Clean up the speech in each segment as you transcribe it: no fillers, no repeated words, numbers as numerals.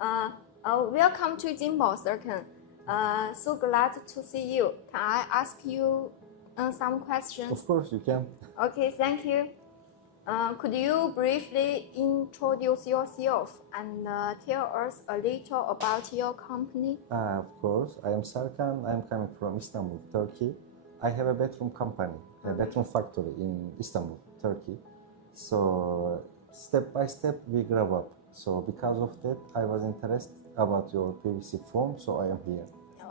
Welcome to Jinbao Circle. So glad to see you. Can I ask you some questions? Of course, you can. Okay, thank you. Could you briefly introduce yourself and tell us a little about your company? Of course, I am Serkan. I am coming from Istanbul, Turkey. I have a bedroom company, a bedroom factory in Istanbul, Turkey. So step by step we grow up. So because of that, I was interested about your PVC foam, so I am here.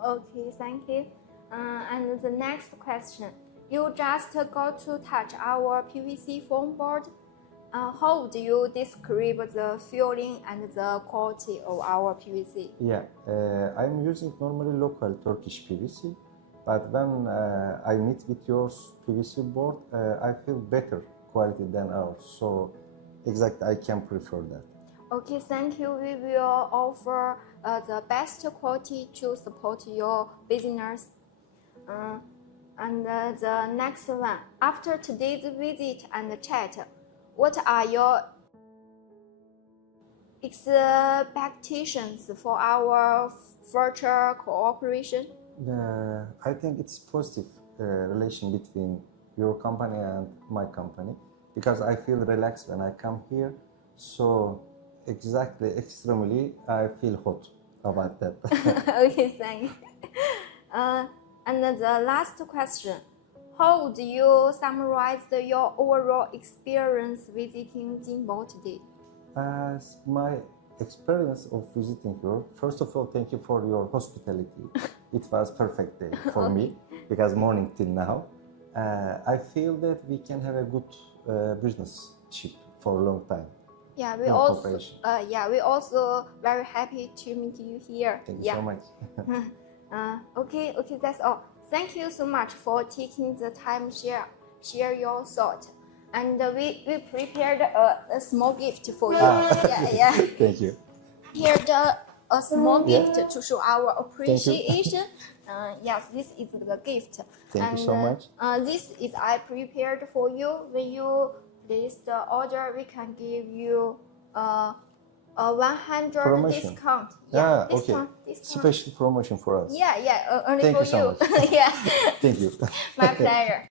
Okay, thank you. And the next question. You just got to touch our PVC foam board. How do you describe the feeling and the quality of our PVC? Yeah, I'm using normally local Turkish PVC, but when I meet with your PVC board, I feel better quality than ours. So exactly, I can prefer that. Okay, thank you. We will offer the best quality to support your business. And the next one, after today's visit and chat, what are your expectations for our future cooperation? I think it's positive relation between your company and my company because I feel relaxed when I come here. So exactly, extremely, I feel hot about that. Okay, thank you. And the last question, how do you summarize your overall experience visiting Jinbao today? As my experience of visiting you, first of all, thank you for your hospitality. It was perfect day for me because morning till now. I feel that we can have a good business ship for a long time. Yeah, we also very happy to meet you here. Thank you so much. Okay, that's all. Thank you so much for taking the time share your thought. And we prepared a small gift for you. Thank you. Prepared a small gift to show our appreciation. Yes, this is the gift. Thank you so much. This is I prepared for you. When you place the order, we can give you a 100 promotion. Discount. Discount. Special promotion for us. Only Thank for you so much. Yeah. Thank you. My pleasure.